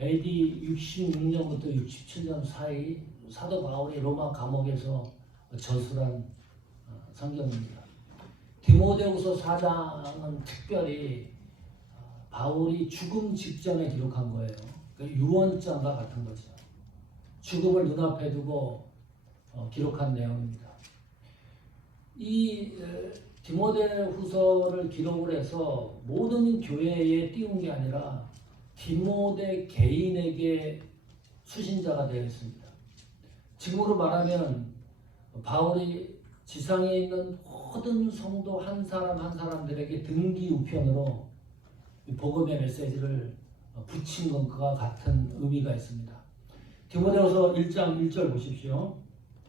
AD 66년부터 67년 사이 사도 바울이 로마 감옥에서 저술한 성경입니다. 디모데후서 4장은 특별히 바울이 죽음 직전에 기록한 거예요. 그러니까 유언장과 같은 거죠. 죽음을 눈앞에 두고 기록한 내용입니다. 이 디모데후서를 기록을 해서 모든 교회에 띄운 게 아니라 디모데 개인에게 수신자가 되어 있습니다. 지금으로 말하면 바울이 지상에 있는 모든 성도 한 사람 한 사람들에게 등기 우편으로 복음의 메시지를 붙인 것과 같은 의미가 있습니다. 디모데후서 1장 1절 보십시오.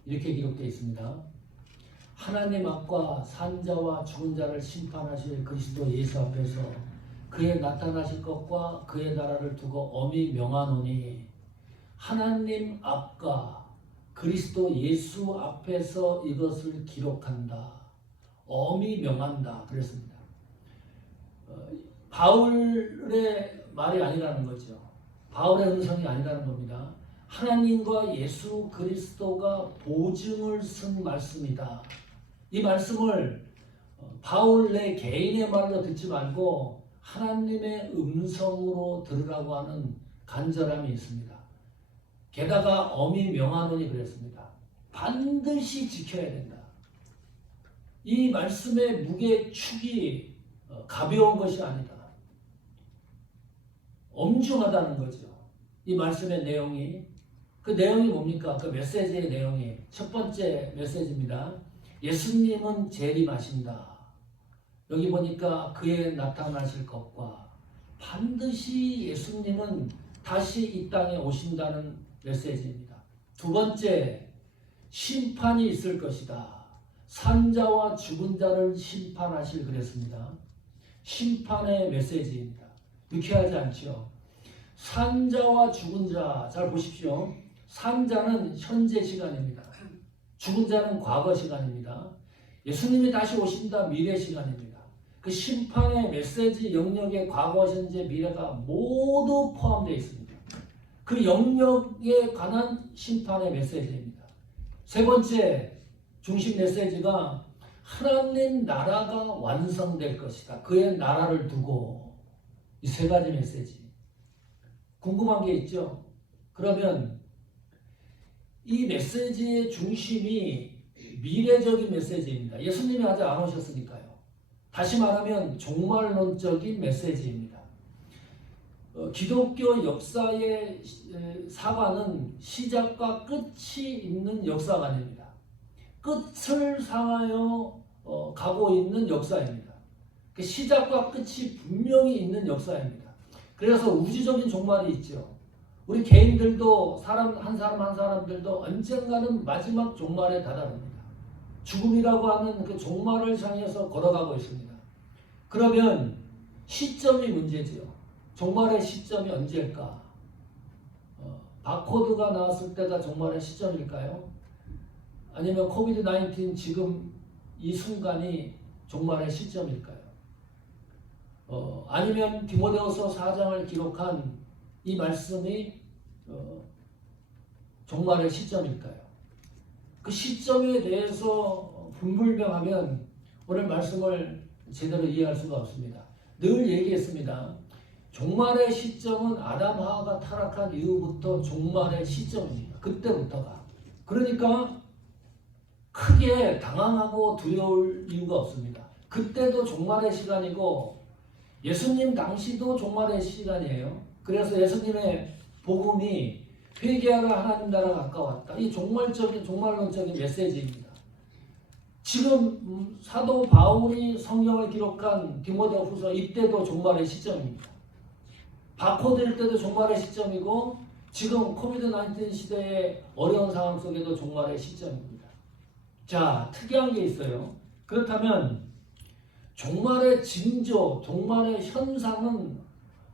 이렇게 기록되어 있습니다. 하나님 앞과 산자와 죽은 자를 심판하실 그리스도 예수 앞에서 그의 나타나실 것과 그의 나라를 두고 엄히 명하노니 하나님 앞과 그리스도 예수 앞에서 이것을 기록한다. 엄히 명한다. 그랬습니다. 바울의 말이 아니라는 거죠. 바울의 음성이 아니라는 겁니다. 하나님과 예수 그리스도가 보증을 쓴 말씀이다. 이 말씀을 바울 내 개인의 말로 듣지 말고 하나님의 음성으로 들으라고 하는 간절함이 있습니다. 게다가 엄히 명하노니 그랬습니다. 반드시 지켜야 된다. 이 말씀의 무게 축이 가벼운 것이 아니다. 엄중하다는 거죠. 이 말씀의 내용이. 그 내용이 뭡니까? 그 메시지의 내용이 첫 번째 메시지입니다. 예수님은 재림하신다. 여기 보니까 그의 나타나실 것과 반드시 예수님은 다시 이 땅에 오신다는 메시지입니다. 두 번째, 심판이 있을 것이다. 산자와 죽은 자를 심판하실 그랬습니다. 심판의 메시지입니다. 유쾌하지 않죠? 산자와 죽은 자, 잘 보십시오. 산자는 현재 시간입니다. 죽은 자는 과거 시간입니다. 예수님이 다시 오신다 미래 시간입니다. 그 심판의 메시지 영역에 과거, 현재, 미래가 모두 포함되어 있습니다. 그 영역에 관한 심판의 메시지입니다. 세 번째 중심 메시지가 하나님 나라가 완성될 것이다. 그의 나라를 두고 이 세 가지 메시지. 궁금한 게 있죠? 그러면 이 메시지의 중심이 미래적인 메시지입니다. 예수님이 아직 안 오셨으니까요. 다시 말하면 종말론적인 메시지입니다. 기독교 역사의 사관은 시작과 끝이 있는 역사관입니다. 끝을 향하여 가고 있는 역사입니다. 시작과 끝이 분명히 있는 역사입니다. 그래서 우주적인 종말이 있죠. 우리 개인들도 사람 한 사람들도 언젠가는 마지막 종말에 다다릅니다. 죽음이라고 하는 그 종말을 향해서 걸어가고 있습니다. 그러면 시점이 문제지요. 종말의 시점이 언제일까? 바코드가 나왔을 때가 종말의 시점일까요? 아니면 코비드-19 지금 이 순간이 종말의 시점일까요? 아니면 디모데후서 4장을 기록한 이 말씀이 종말의 시점일까요? 그 시점에 대해서 분불명하면 오늘 말씀을 제대로 이해할 수가 없습니다. 늘 얘기했습니다. 종말의 시점은 아담 하와가 타락한 이후부터 종말의 시점입니다. 그때부터가. 그러니까 크게 당황하고 두려울 이유가 없습니다. 그때도 종말의 시간이고 예수님 당시도 종말의 시간이에요. 그래서 예수님의 복음이 회개하라 하나님 나라가 가까웠다. 이 종말론적인 메시지입니다. 지금 사도 바울이 성경을 기록한 디모데후서 이때도 종말의 시점입니다. 바코드일 때도 종말의 시점이고 지금 코비드-19 시대의 어려운 상황 속에도 종말의 시점입니다. 자, 특이한 게 있어요. 그렇다면 종말의 징조, 종말의 현상은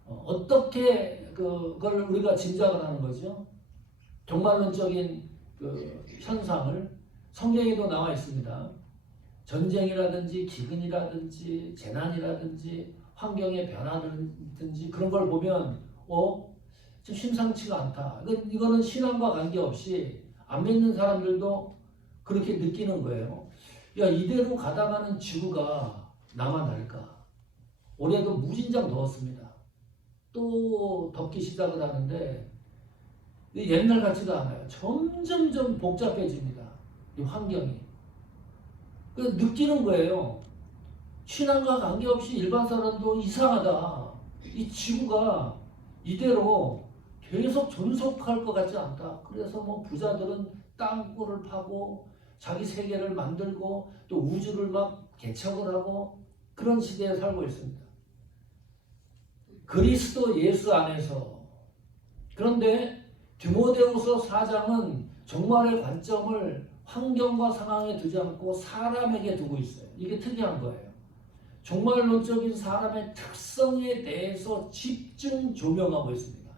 어떻게 그걸 우리가 짐작을 하는 거죠? 종말론적인 그 현상을 성경에도 나와 있습니다. 전쟁이라든지 기근이라든지 재난이라든지 환경의 변화든지 그런 걸 보면 좀 심상치가 않다. 이거는 신앙과 관계없이 안 믿는 사람들도 그렇게 느끼는 거예요. 야, 이대로 가다가는 지구가 나만 할까? 올해도 무진장 더웠습니다. 또 덥기 시작을 하는데 옛날 같지가 않아요. 점점점 복잡해집니다. 이 환경이. 그래서 느끼는 거예요. 신앙과 관계없이 일반 사람도 이상하다. 이 지구가 이대로 계속 존속할 것 같지 않다. 그래서 뭐 부자들은 땅굴을 파고 자기 세계를 만들고 또 우주를 막 개척을 하고 그런 시대에 살고 있습니다. 그리스도 예수 안에서. 그런데 디모데후서 4장은 종말의 관점을 환경과 상황에 두지 않고 사람에게 두고 있어요. 이게 특이한 거예요. 종말론적인 사람의 특성에 대해서 집중 조명하고 있습니다.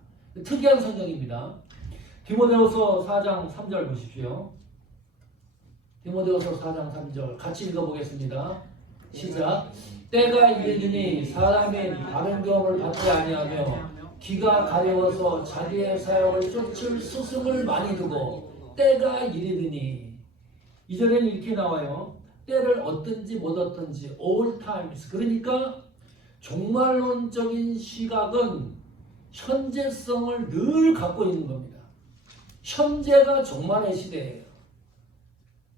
특이한 성경입니다. 디모데후서 4장 3절 보십시오. 디모데후서 4장 3절 같이 읽어보겠습니다. 시작. 때가 이르니 사람이 바른 경험을 받지 아니하며 귀가 가려워서 자기의 사역을 쫓을 스승을 많이 두고 때가 이르니. 이전에는 이렇게 나와요. 때를 얻든지 못 얻든지 all times. 그러니까 종말론적인 시각은 현재성을 늘 갖고 있는 겁니다. 현재가 종말의 시대예요.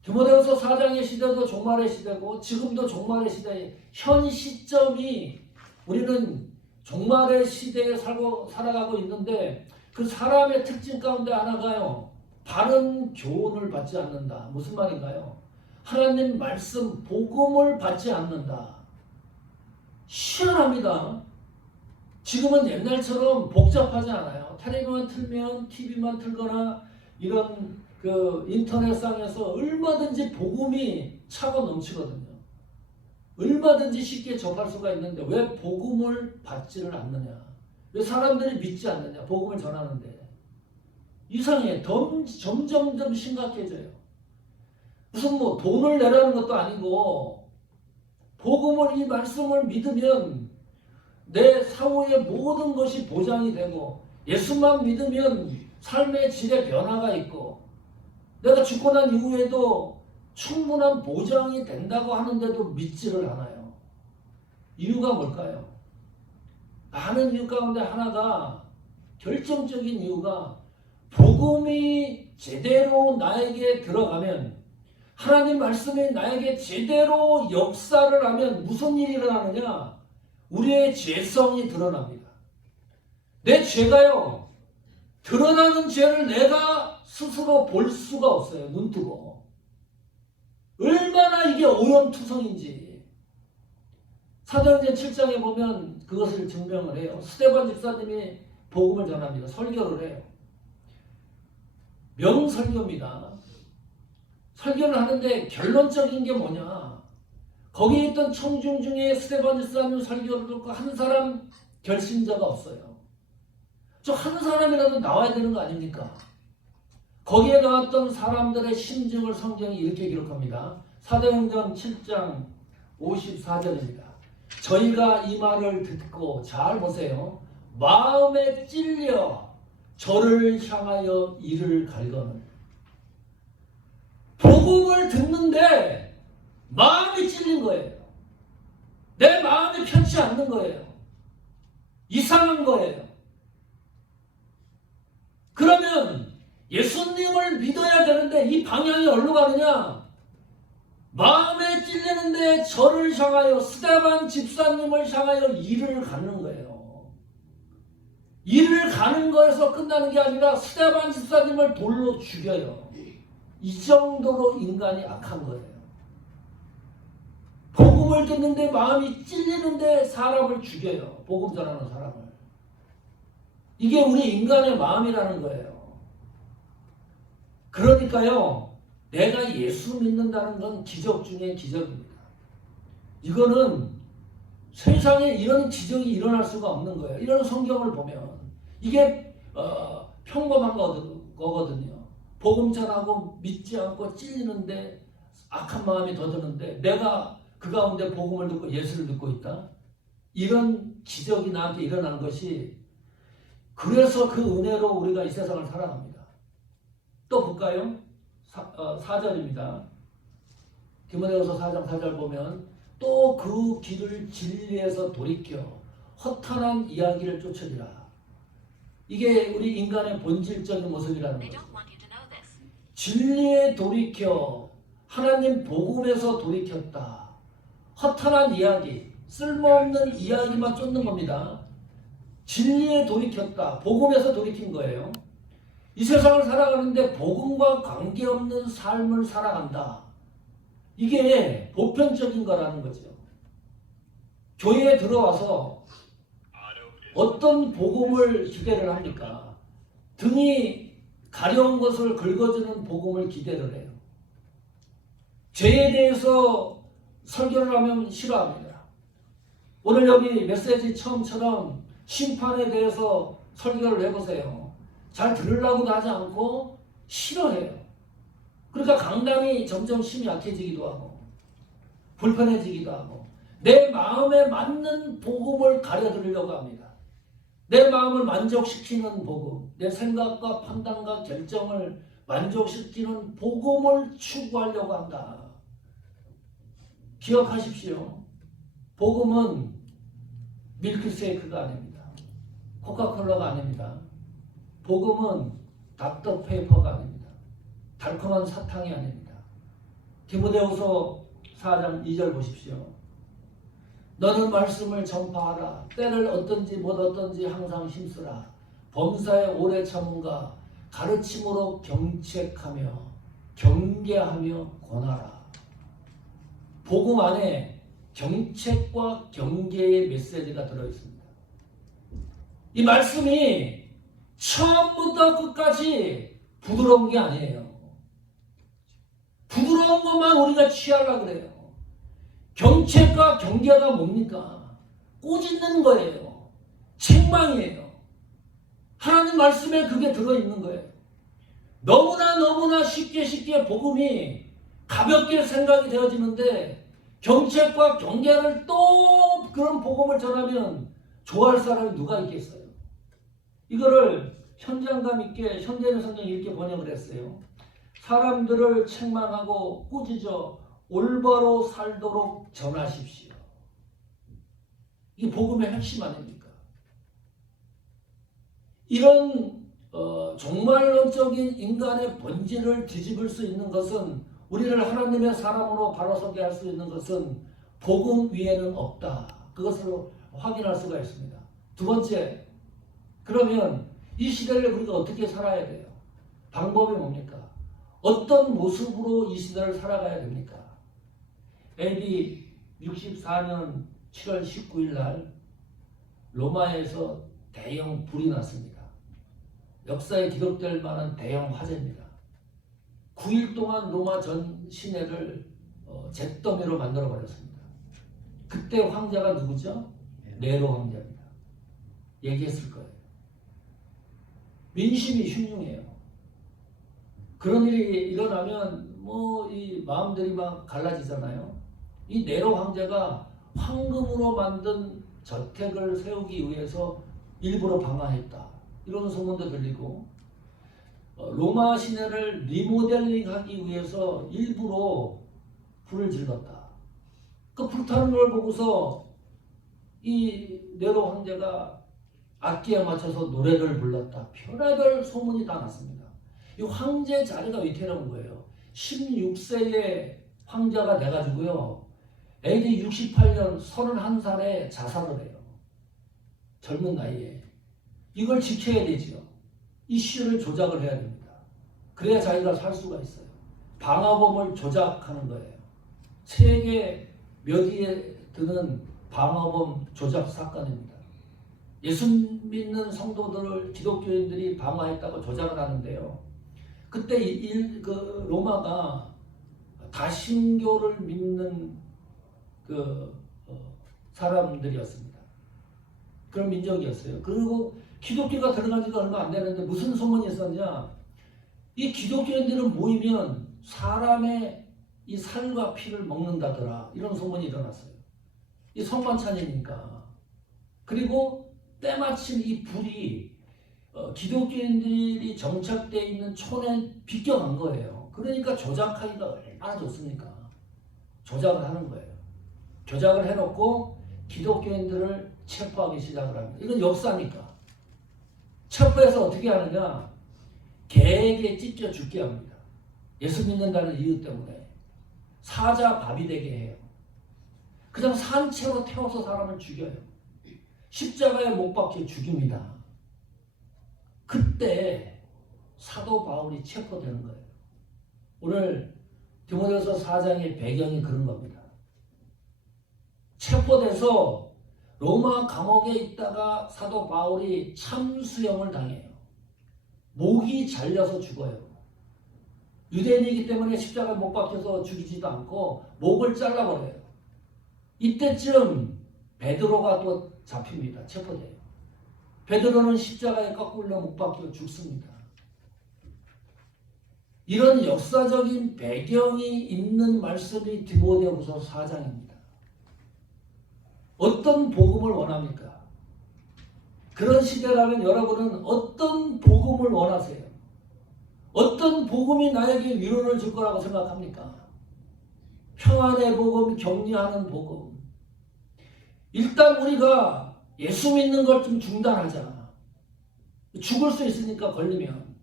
디모데후서 4장의 시대도 종말의 시대고 지금도 종말의 시대예요. 현 시점이 우리는 종말의 시대에 살아가고 있는데 그 사람의 특징 가운데 하나가요. 바른 교훈을 받지 않는다. 무슨 말인가요? 하나님 말씀, 복음을 받지 않는다. 희한합니다. 지금은 옛날처럼 복잡하지 않아요. 텔레비만 틀면 TV만 틀거나 이런 그 인터넷상에서 얼마든지 복음이 차고 넘치거든요. 얼마든지 쉽게 접할 수가 있는데 왜 복음을 받지를 않느냐? 왜 사람들이 믿지 않느냐? 복음을 전하는데. 이상해. 점점점 심각해져요. 무슨 뭐 돈을 내라는 것도 아니고 복음을 이 말씀을 믿으면 내 사후의 모든 것이 보장이 되고 예수만 믿으면 삶의 질의 변화가 있고 내가 죽고 난 이후에도 충분한 보장이 된다고 하는데도 믿지를 않아요. 이유가 뭘까요? 많은 이유 가운데 하나가 결정적인 이유가 복음이 제대로 나에게 들어가면 하나님 말씀이 나에게 제대로 역사를 하면 무슨 일이 일어나느냐? 우리의 죄성이 드러납니다. 내 죄가요. 드러나는 죄를 내가 스스로 볼 수가 없어요. 눈 뜨고. 얼마나 이게 오염투성인지. 사도행전 7장에 보면 그것을 증명을 해요. 스데반 집사님이 복음을 전합니다. 설교를 해요. 명설교입니다. 설교를 하는데 결론적인 게 뭐냐? 거기에 있던 청중 중에 스데반 집사님 설교를 듣고 한 사람 결신자가 없어요. 저 한 사람이라도 나와야 되는 거 아닙니까? 거기에 나왔던 사람들의 심증을 성경이 이렇게 기록합니다. 사도행전 7장 54절입니다. 저희가 이 말을 듣고 잘 보세요. 마음에 찔려 저를 향하여 이를 갈거늘. 복음을 듣는데 마음이 찔린 거예요. 내 마음이 편치 않는 거예요. 이상한 거예요. 그러면 예수님을 믿어야 되는데 이 방향이 어디로 가느냐? 마음에 찔리는데 저를 향하여 스데반 집사님을 향하여 이를 가는 거예요. 이를 가는 거에서 끝나는 게 아니라 스데반 집사님을 돌로 죽여요. 이 정도로 인간이 악한 거예요. 복음을 듣는데 마음이 찔리는데 사람을 죽여요. 복음 전하는 사람을. 이게 우리 인간의 마음이라는 거예요. 그러니까요. 내가 예수 믿는다는 건 기적 중에 기적입니다. 이거는 세상에 이런 기적이 일어날 수가 없는 거예요. 이런 성경을 보면 이게 평범한 거거든요. 복음 전하고 믿지 않고 찔리는데 악한 마음이 더 드는데 내가 그 가운데 복음을 듣고 예수를 믿고 있다. 이런 기적이 나한테 일어난 것이 그 그래서 그 은혜로 우리가 이 세상을 살아갑니다. 또 볼까요? 4절입니다. 디모데후서 4장 4절 보면 또 그 길을 진리에서 돌이켜 허탄한 이야기를 쫓으리라. 이게 우리 인간의 본질적인 모습이라는 거죠. 진리에 돌이켜 하나님 복음에서 돌이켰다. 허탄한 이야기, 쓸모없는 이야기만 쫓는 겁니다. 진리에 돌이켰다. 복음에서 돌이킨 거예요. 이 세상을 살아가는데 복음과 관계없는 삶을 살아간다. 이게 보편적인 거라는 거죠. 교회에 들어와서 어떤 복음을 기대를 합니까? 등이 가려운 것을 긁어주는 복음을 기대를 해요. 죄에 대해서 설교를 하면 싫어합니다. 오늘 여기 메시지 처음처럼 심판에 대해서 설교를 해보세요. 잘 들으려고도 하지 않고 싫어해요. 그러니까 강단이 점점 힘이 약해지기도 하고 불편해지기도 하고 내 마음에 맞는 복음을 가려들으려고 합니다. 내 마음을 만족시키는 복음, 내 생각과 판단과 결정을 만족시키는 복음을 추구하려고 한다. 기억하십시오. 복음은 밀크쉐이크가 아닙니다. 코카콜라가 아닙니다. 복음은 닥터페이퍼가 아닙니다. 달콤한 사탕이 아닙니다. 디모데후서 4장 2절 보십시오. 너는 말씀을 전파하라. 때를 얻든지 못 얻든지 항상 힘쓰라. 범사에 오래 참음과 가르침으로 경책하며 경계하며 권하라. 복음 안에 경책과 경계의 메시지가 들어있습니다. 이 말씀이 처음부터 끝까지 부드러운 게 아니에요. 부드러운 것만 우리가 취하려고 그래요. 경책과 경계가 뭡니까? 꼬집는 거예요. 책망이에요. 하나님 말씀에 그게 들어있는 거예요. 너무나 쉽게 복음이 가볍게 생각이 되어지는데 경책과 경계를 또 그런 복음을 전하면 좋아할 사람이 누가 있겠어요? 이거를 현장감 있게 현대인 성경이 이렇게 번역을 했어요. 사람들을 책망하고 꾸짖어 올바로 살도록 전하십시오. 이게 복음의 핵심 아닙니까? 이런 종말론적인 인간의 본질을 뒤집을 수 있는 것은 우리를 하나님의 사람으로 바로서게 할 수 있는 것은 복음 위에는 없다. 그것을 확인할 수가 있습니다. 두 번째, 그러면 이 시대를 우리가 어떻게 살아야 돼요? 방법이 뭡니까? 어떤 모습으로 이 시대를 살아가야 됩니까? AD 64년 7월 19일 날 로마에서 대형 불이 났습니다. 역사에 기록될 만한 대형 화재입니다. 9일 동안 로마 전 시내를 잿더미로 만들어버렸습니다. 그때 황제가 누구죠? 네로 황제입니다. 얘기했을 거예요. 민심이 흉흉해요. 그런 일이 일어나면 이 마음들이 막 갈라지잖아요. 이 네로 황제가 황금으로 만든 저택을 세우기 위해서 일부러 방화했다. 이런 소문도 들리고 로마 시내를 리모델링하기 위해서 일부러 불을 질렀다. 그 불타는 걸 보고서 이 네로 황제가 악기에 맞춰서 노래를 불렀다. 별의별 소문이 다 났습니다. 이 황제 자리가 위태로운 거예요. 16세의 황제가 돼가지고요. AD 68년 31살에 자살을 해요. 젊은 나이에. 이걸 지켜야 되지요. 이슈를 조작을 해야 됩니다. 그래야 자기가 살 수가 있어요. 방화범을 조작하는 거예요. 세계 몇 위에 드는 방화범 조작 사건입니다. 예수 믿는 성도들을 기독교인들이 방화했다고 조작을 하는데요. 그때 로마가 다신교를 믿는 사람들이었습니다. 그런 민족이었어요. 그리고 기독교가 들어간 지가 얼마 안 되는데 무슨 소문이 있었냐? 이 기독교인들은 모이면 사람의 이 살과 피를 먹는다더라. 이런 소문이 일어났어요. 이 성만찬이니까. 그리고 때마침 이 불이 기독교인들이 정착되어 있는 촌에 비껴간 거예요. 그러니까 조작하기가 얼마나 좋습니까? 조작을 하는 거예요. 조작을 해놓고 기독교인들을 체포하기 시작을 합니다. 이건 역사니까. 체포해서 어떻게 하느냐? 개에게 찢겨 죽게 합니다. 예수 믿는다는 이유 때문에. 사자 밥이 되게 해요. 그냥 산채로 태워서 사람을 죽여요. 십자가에 못 박혀 죽입니다. 그때 사도 바울이 체포되는 거예요. 오늘 디모데후서 4장의 배경이 그런 겁니다. 체포돼서 로마 감옥에 있다가 사도 바울이 참수형을 당해요. 목이 잘려서 죽어요. 유대인이기 때문에 십자가에 못 박혀서 죽이지도 않고 목을 잘라버려요. 이때쯤 베드로가 또 잡힙니다. 체포돼요. 베드로는 십자가에 거꾸로 못 박혀 죽습니다. 이런 역사적인 배경이 있는 말씀이 디모데후서 4장입니다. 어떤 복음을 원합니까? 그런 시대라면 여러분은 어떤 복음을 원하세요? 어떤 복음이 나에게 위로를 줄 거라고 생각합니까? 평안의 복음, 격려하는 복음. 일단 우리가 예수 믿는 걸 좀 중단하자. 죽을 수 있으니까 걸리면.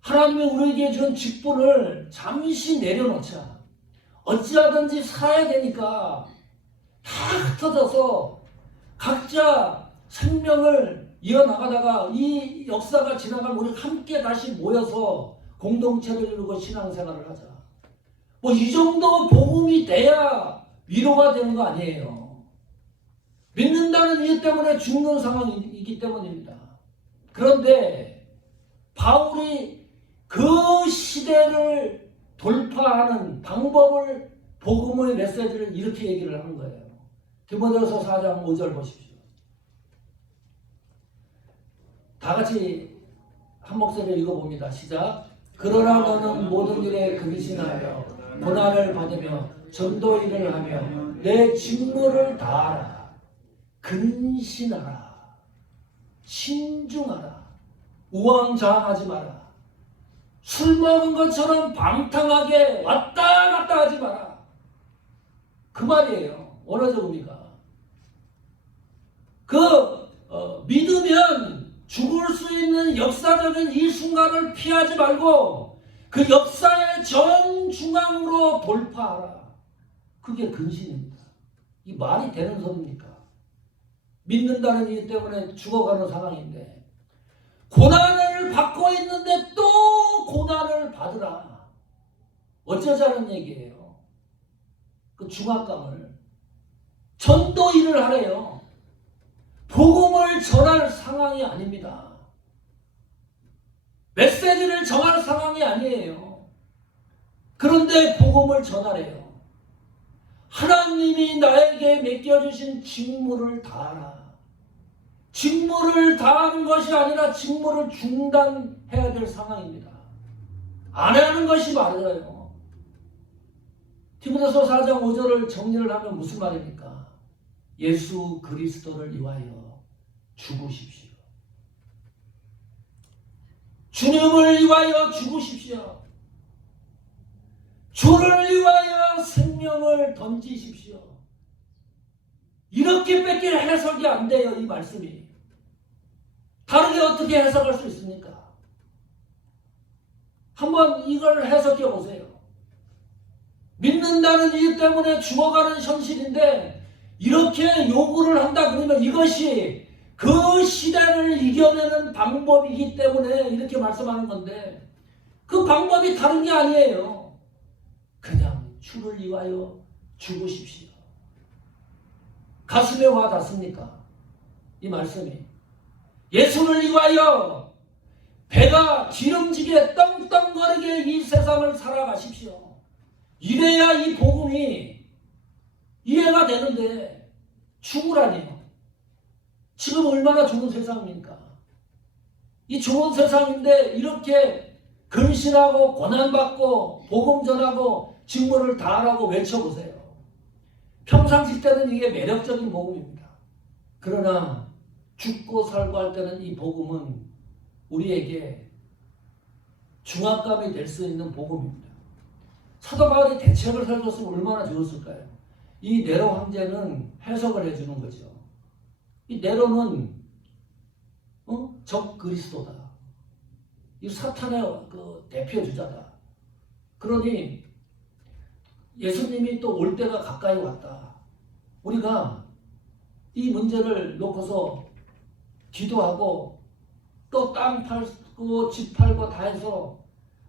하나님이 우리에게 준 직분을 잠시 내려놓자. 어찌하든지 살아야 되니까 다 흩어져서 각자 생명을 이어나가다가 이 역사가 지나가면 우리 함께 다시 모여서 공동체를 이루고 신앙생활을 하자. 뭐 이 정도 복음이 돼야 위로가 되는 거 아니에요. 믿는다는 이유 때문에 죽는 상황이기 때문입니다. 그런데 바울이 그 시대를 돌파하는 방법을 복음의 메시지를 이렇게 얘기를 하는 거예요. 디모데후서 4장 5절 보십시오. 다 같이 한 목소리로 읽어봅니다. 시작. 그러나 너는 모든 일에 근신하며 고난을 받으며 전도 일을 하며 내 직무를 다하라. 근신하라. 신중하라. 우왕좌왕하지 마라. 술 먹은 것처럼 방탕하게 왔다 갔다 하지 마라. 그 말이에요. 원어적 의미가. 믿으면 죽을 수 있는 역사적인 이 순간을 피하지 말고 그 역사의 정중앙으로 돌파하라. 그게 근신입니다. 이 말이 되는 소리입니까? 믿는다는 이유 때문에 죽어가는 상황인데 고난을 받고 있는데 또 고난을 받으라. 어쩌자는 얘기예요. 그 중압감을. 전도 일을 하래요. 복음을 전할 상황이 아닙니다. 메시지를 전할 상황이 아니에요. 그런데 복음을 전하래요. 하나님이 나에게 맡겨주신 직무를 다하라. 직무를 다하는 것이 아니라 직무를 중단해야 될 상황입니다. 안 하는 것이 맞아요. 디모데후서 4장 5절을 정리를 하면 무슨 말입니까? 예수 그리스도를 위하여 죽으십시오. 주님을 위하여 죽으십시오. 주를 위하여 생명을 던지십시오. 이렇게밖에 해석이 안 돼요. 이 말씀이. 다르게 어떻게 해석할 수 있습니까? 한번 이걸 해석해 보세요. 믿는다는 이유 때문에 죽어가는 현실인데 이렇게 요구를 한다 그러면 이것이 그 시대를 이겨내는 방법이기 때문에 이렇게 말씀하는 건데 그 방법이 다른 게 아니에요. 그냥 주를 위하여 죽으십시오. 가슴에 와 닿습니까? 이 말씀이. 예수를 위하여 배가 기름지게 떵떵거리게 이 세상을 살아가십시오. 이래야 이 복음이 이해가 되는데 죽으라니요. 지금 얼마나 좋은 세상입니까? 이 좋은 세상인데 이렇게 근신하고 고난받고 복음 전하고 직무를 다하라고 외쳐보세요. 평상시 때는 이게 매력적인 복음입니다. 그러나 죽고 살고 할 때는 이 복음은 우리에게 중압감이 될 수 있는 복음입니다. 사도 바울이 대책을 세워줬으면 얼마나 좋았을까요? 이 네로 황제는 해석을 해주는 거죠. 이 네로는 적 그리스도다. 이 사탄의 그 대표 주자다. 그러니 예수님이 또 올 때가 가까이 왔다. 우리가 이 문제를 놓고서 기도하고 또 땅 팔고 집 팔고 다 해서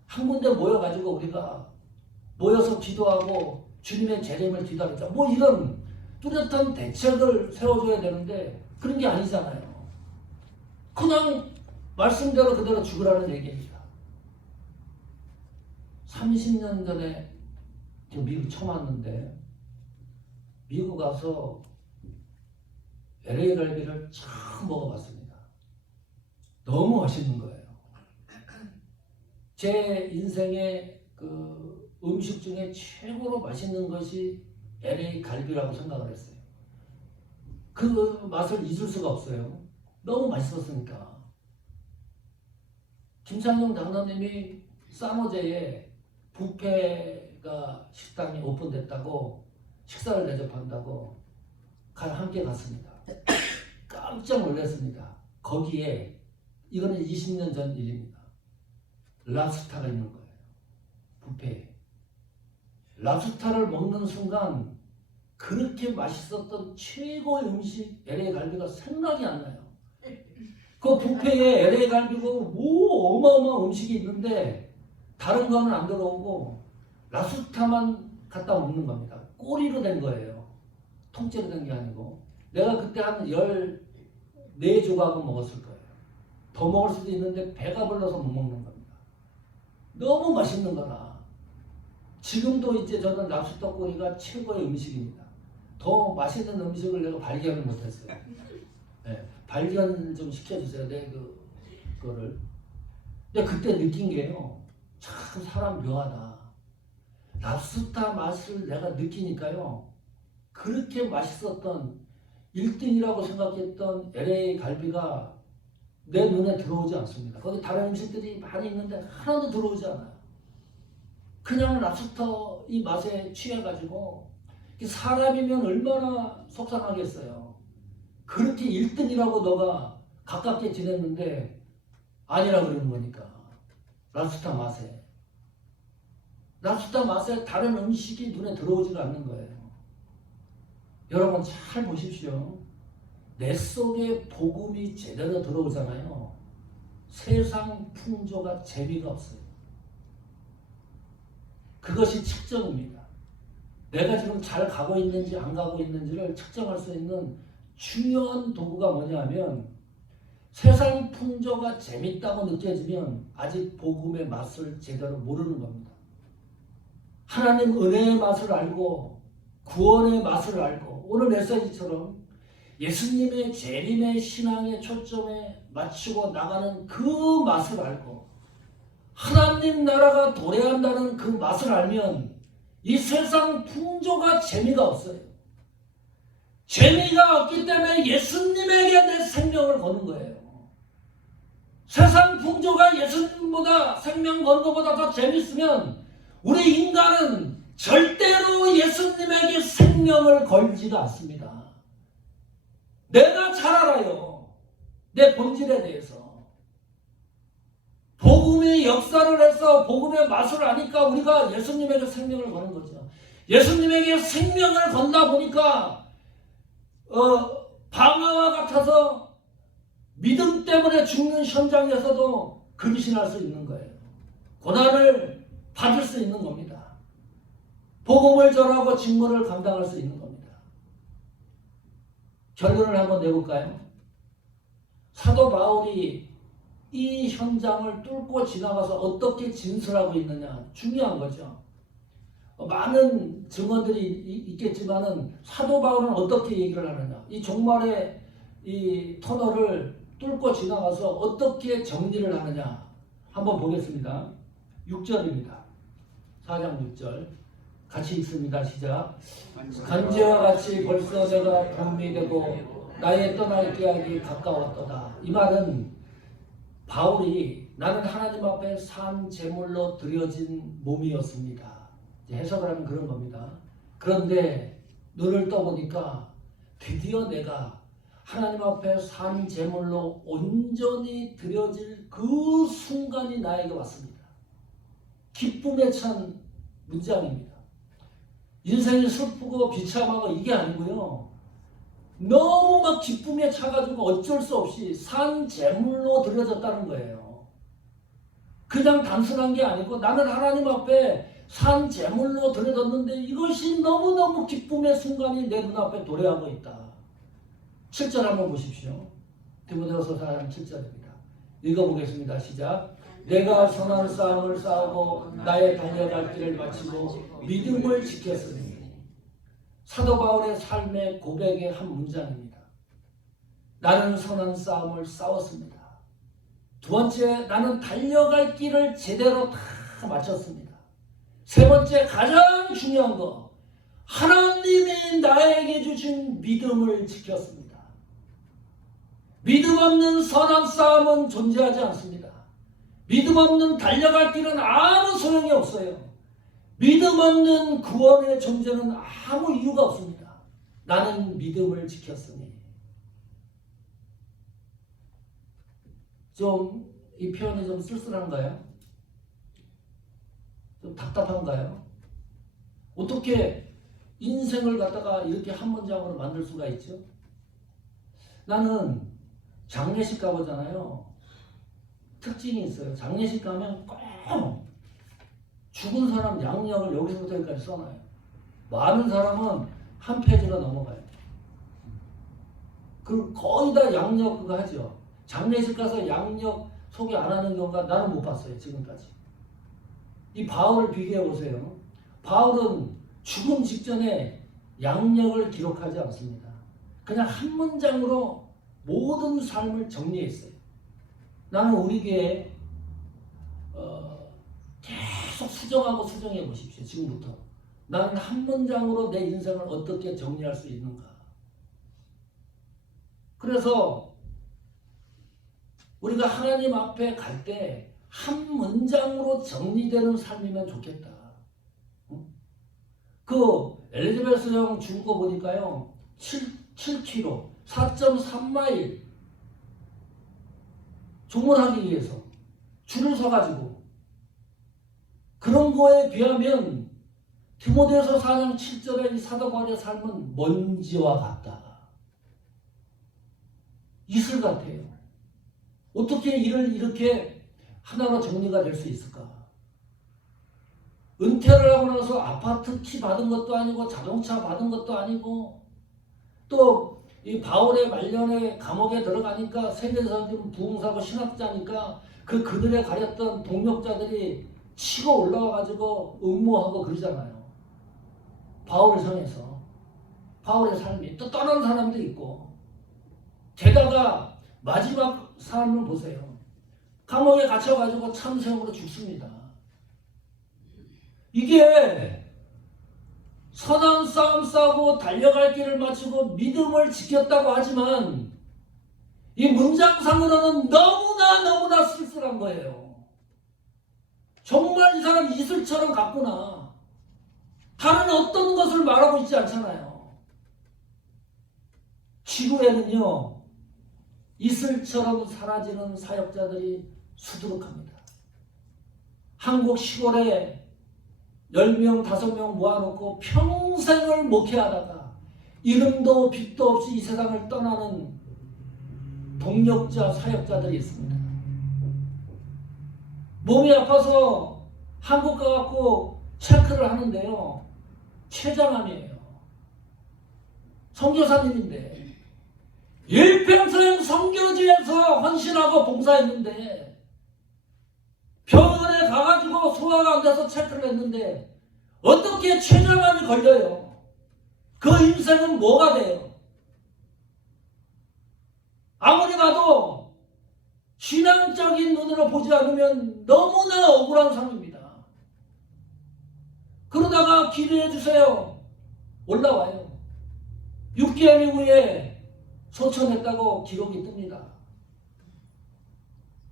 한 군데 모여가지고 우리가 모여서 기도하고 주님의 재림을 기다리자. 뭐 이런 뚜렷한 대책을 세워줘야 되는데 그런 게 아니잖아요. 그냥 말씀대로 그대로 죽으라는 얘기입니다. 30년 전에 미국 처음 왔는데 미국 가서 LA 갈비를 처음 먹어봤습니다. 너무 맛있는 거예요. 제 인생의 그 음식 중에 최고로 맛있는 것이 LA 갈비라고 생각을 했어요. 그 맛을 잊을 수가 없어요. 너무 맛있었으니까. 김창룡 장로님이 사노제에 뷔페가 식당이 오픈됐다고 식사를 대접한다고 함께 갔습니다. 깜짝 놀랐습니다. 거기에 이거는 20년 전 일입니다. 랍스타가 있는 거예요. 뷔페에. 랍스타를 먹는 순간 그렇게 맛있었던 최고의 음식 LA 갈비가 생각이 안 나요. 그 뷔페에 LA 갈비고 뭐 어마어마한 음식이 있는데 다른 거는 안 들어오고 랍스타만 갖다 먹는 겁니다. 꼬리로 된 거예요. 통째로 된 게 아니고. 내가 그때 한 14조각은 먹었을 거예요. 더 먹을 수도 있는데 배가 불러서 못 먹는 겁니다. 너무 맛있는 거다. 지금도 이제 저는 랍스터 꼬리가 최고의 음식입니다. 더 맛있는 음식을 내가 발견을 못했어요. 네, 발견 좀 시켜주세요. 그거를. 근데 그때 느낀 게요. 참 사람 묘하다. 랍스터 맛을 내가 느끼니까요. 그렇게 맛있었던 1등이라고 생각했던 LA 갈비가 내 눈에 들어오지 않습니다. 거기 다른 음식들이 많이 있는데 하나도 들어오지 않아요. 그냥 랍스터 이 맛에 취해가지고 사람이면 얼마나 속상하겠어요. 그렇게 1등이라고 너가 가깝게 지냈는데 아니라 그러는 거니까. 랍스터 맛에. 랍스터 맛에 다른 음식이 눈에 들어오지가 않는 거예요. 여러분 잘 보십시오. 내 속에 복음이 제대로 들어오잖아요. 세상 풍조가 재미가 없어요. 그것이 측정입니다. 내가 지금 잘 가고 있는지 안 가고 있는지를 측정할 수 있는 중요한 도구가 뭐냐면 세상 풍조가 재밌다고 느껴지면 아직 복음의 맛을 제대로 모르는 겁니다. 하나님 은혜의 맛을 알고 구원의 맛을 알고 오늘 메시지처럼 예수님의 재림의 신앙의 초점에 맞추고 나가는 그 맛을 알고 하나님 나라가 도래한다는 그 맛을 알면 이 세상 풍조가 재미가 없어요. 재미가 없기 때문에 예수님에게 내 생명을 거는 거예요. 세상 풍조가 예수님보다 생명 거는 것보다 더 재밌으면 우리 인간은 절대로 예수님에게 생명을 걸지가 않습니다. 내가 잘 알아요. 내 본질에 대해서. 복음이 역사를 해서 복음의 맛을 아니까 우리가 예수님에게 생명을 거는 거죠. 예수님에게 생명을 건다 보니까 방아와 같아서 믿음 때문에 죽는 현장에서도 근신할 수 있는 거예요. 고난을 받을 수 있는 겁니다. 복음을 전하고 직무를 감당할 수 있는 겁니다. 결론을 한번 내볼까요? 사도 바울이 이 현장을 뚫고 지나가서 어떻게 진술하고 있느냐 중요한 거죠. 많은 증언들이 있겠지만은 사도 바울은 어떻게 얘기를 하느냐, 이 종말의 이 터널을 뚫고 지나가서 어떻게 정리를 하느냐 한번 보겠습니다. 6절입니다. 4장 6절 같이 읽습니다. 시작. 간지와 같이 벌써 내가 봄이 되고 나의 떠날 기약이 가까웠도다. 이 말은 바울이 나는 하나님 앞에 산 제물로 드려진 몸이었습니다. 해석을 하면 그런 겁니다. 그런데 눈을 떠보니까 드디어 내가 하나님 앞에 산 제물로 온전히 드려질 그 순간이 나에게 왔습니다. 기쁨에 찬 문장입니다. 인생이 슬프고 비참하고 이게 아니고요. 너무 막 기쁨에 차가지고 어쩔 수 없이 산 제물로 드려졌다는 거예요. 그냥 단순한 게 아니고 나는 하나님 앞에 산 제물로 드려졌는데 이것이 너무너무 기쁨의 순간이 내 눈앞에 도래하고 있다. 7절 한번 보십시오. 디모데후서 4장 7절입니다. 읽어보겠습니다. 시작. 내가 선한 싸움을 싸우고 나의 달려갈 길을 마치고 믿음을 지켰으니. 사도 바울의 삶의 고백의 한 문장입니다. 나는 선한 싸움을 싸웠습니다. 두 번째, 나는 달려갈 길을 제대로 다 마쳤습니다. 세 번째, 가장 중요한 거, 하나님이 나에게 주신 믿음을 지켰습니다. 믿음 없는 선한 싸움은 존재하지 않습니다. 믿음 없는 달려갈 길은 아무 소용이 없어요. 믿음 없는 구원의 존재는 아무 이유가 없습니다. 나는 믿음을 지켰으니. 좀 이 표현이 좀 쓸쓸한가요? 좀 답답한가요? 어떻게 인생을 갖다가 이렇게 한 문장으로 만들 수가 있죠? 나는 장례식 가보잖아요. 특징이 있어요. 장례식 가면 꼭 죽은 사람 양력을 여기서부터 여기까지 써놔요. 많은 사람은 한 페이지가 넘어가요. 그리고 거의 다 양력 그거 하죠. 장례식 가서 양력 소개 안 하는 경우가 나는 못 봤어요. 지금까지. 이 바울을 비교해 보세요. 바울은 죽음 직전에 양력을 기록하지 않습니다. 그냥 한 문장으로 모든 삶을 정리했어요. 나는 우리 교회 계속 수정하고 수정해 보십시오. 지금부터. 나는 한 문장으로 내 인생을 어떻게 정리할 수 있는가. 그래서 우리가 하나님 앞에 갈 때 한 문장으로 정리되는 삶이면 좋겠다. 그 엘리자베스 형 죽은 거 보니까요. 7km, 4.3마일 조문하기 위해서 줄을 서가지고 그런 거에 비하면 디모데후서 4장 7절의 이 사도 바울의 삶은 먼지와 같다. 이슬 같아요. 어떻게 일을 이렇게 하나로 정리가 될 수 있을까? 은퇴를 하고 나서 아파트 키 받은 것도 아니고 자동차 받은 것도 아니고 또 이 바울의 말년에 감옥에 들어가니까 세계에서 부흥사고 신학자니까 그들에 가렸던 동력자들이 치고 올라와가지고 음모하고 그러잖아요. 바울을 성해서 바울의 삶이 또 떠난 사람도 있고 게다가 마지막 삶을 보세요. 감옥에 갇혀가지고 참새으로 죽습니다. 이게 선한 싸움 싸고 달려갈 길을 마치고 믿음을 지켰다고 하지만 이 문장상으로는 너무나 쓸쓸한 거예요. 정말 이 사람 이슬처럼 같구나. 다른 어떤 것을 말하고 있지 않잖아요. 지구에는요. 이슬처럼 사라지는 사역자들이 수두룩합니다. 한국 시골에 10명, 5명 모아놓고 평생을 목회하다가 이름도 빛도 없이 이 세상을 떠나는 동력자, 사역자들이 있습니다. 몸이 아파서 한국 가갖고 체크를 하는데요. 췌장암이에요. 선교사님인데 일평생 선교지에서 헌신하고 봉사했는데 병원에 가가지고 소화가 안 돼서 체크를 했는데 어떻게 췌장암이 걸려요? 그 인생은 뭐가 돼요? 아무리 봐도 신앙적인 눈으로 보지 않으면 너무나 억울한 삶입니다. 그러다가 기도해 주세요. 올라와요. 6개월 이후에 소천했다고 기록이 뜹니다.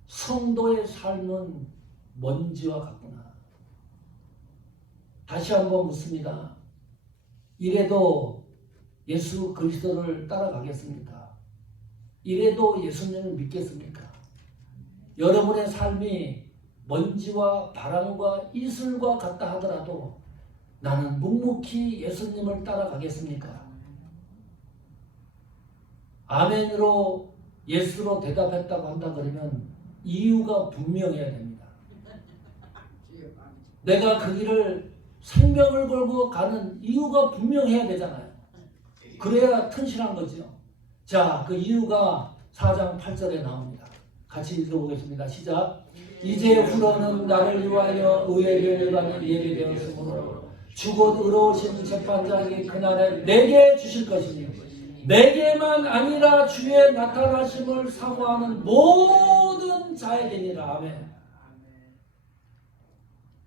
성도의 삶은 먼지와 같구나. 다시 한번 묻습니다. 이래도 예수 그리스도를 따라가겠습니까? 이래도 예수님을 믿겠습니까? 여러분의 삶이 먼지와 바람과 이슬과 같다 하더라도 나는 묵묵히 예수님을 따라가겠습니까? 아멘으로 예수로 대답했다고 한다 그러면 이유가 분명해야 됩니다. 내가 그 길을 생명을 걸고 가는 이유가 분명해야 되잖아요. 그래야 튼실한 거죠. 자, 그 이유가 4장 8절에 나옵니다. 같이 읽어보겠습니다. 시작. 이제 후로는 나를 위하여 의의 결단이 예비되었으므로 주곧 의로우신 재판장이 그날에 내게 주실 것이니 내게만 아니라 주의 나타나심을 사모하는 모든 자에게니라. 아멘.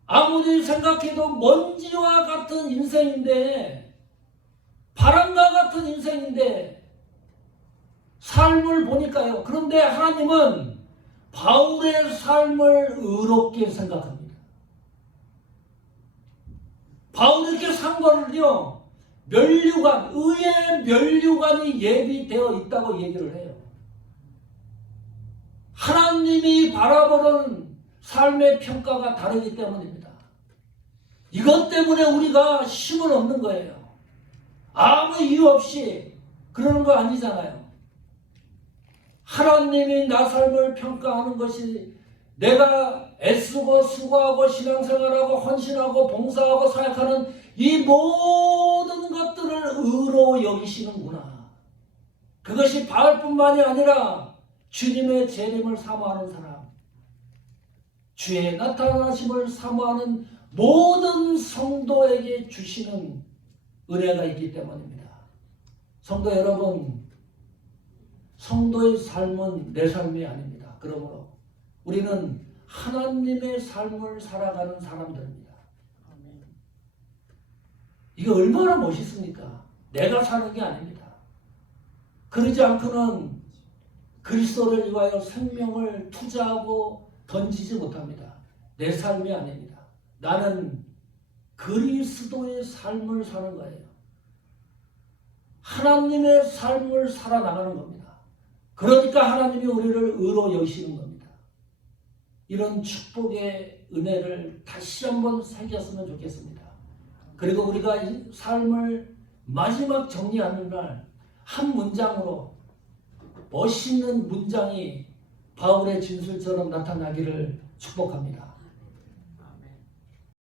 아무리 생각해도 먼지와 같은 인생인데, 바람과 같은 인생인데 삶을 보니까요. 그런데 하나님은 바울의 삶을 의롭게 생각합니다. 바울이 이렇게 산 거를요, 면류관, 의의 면류관이 예비되어 있다고 얘기를 해요. 하나님이 바라보는 삶의 평가가 다르기 때문입니다. 이것 때문에 우리가 힘을 얻는 거예요. 아무 이유 없이 그러는 거 아니잖아요. 하나님이 나 삶을 평가하는 것이 내가 애쓰고 수고하고 신앙생활하고 헌신하고 봉사하고 사역하는 이 모든 것들을 의로 여기시는구나. 그것이 바울뿐만이 아니라 주님의 재림을 사모하는 사람, 주의 나타나심을 사모하는 모든 성도에게 주시는 은혜가 있기 때문입니다. 성도 여러분, 성도의 삶은 내 삶이 아닙니다. 그러므로 우리는 하나님의 삶을 살아가는 사람들입니다. 이게 얼마나 멋있습니까? 내가 사는 게 아닙니다. 그러지 않고는 그리스도를 위하여 생명을 투자하고 던지지 못합니다. 내 삶이 아닙니다. 나는 그리스도의 삶을 사는 거예요. 하나님의 삶을 살아나가는 겁니다. 그러니까 하나님이 우리를 의로 여기시는 겁니다. 이런 축복의 은혜를 다시 한번 새겼으면 좋겠습니다. 그리고 우리가 이 삶을 마지막 정리하는 날 한 문장으로 멋있는 문장이 바울의 진술처럼 나타나기를 축복합니다.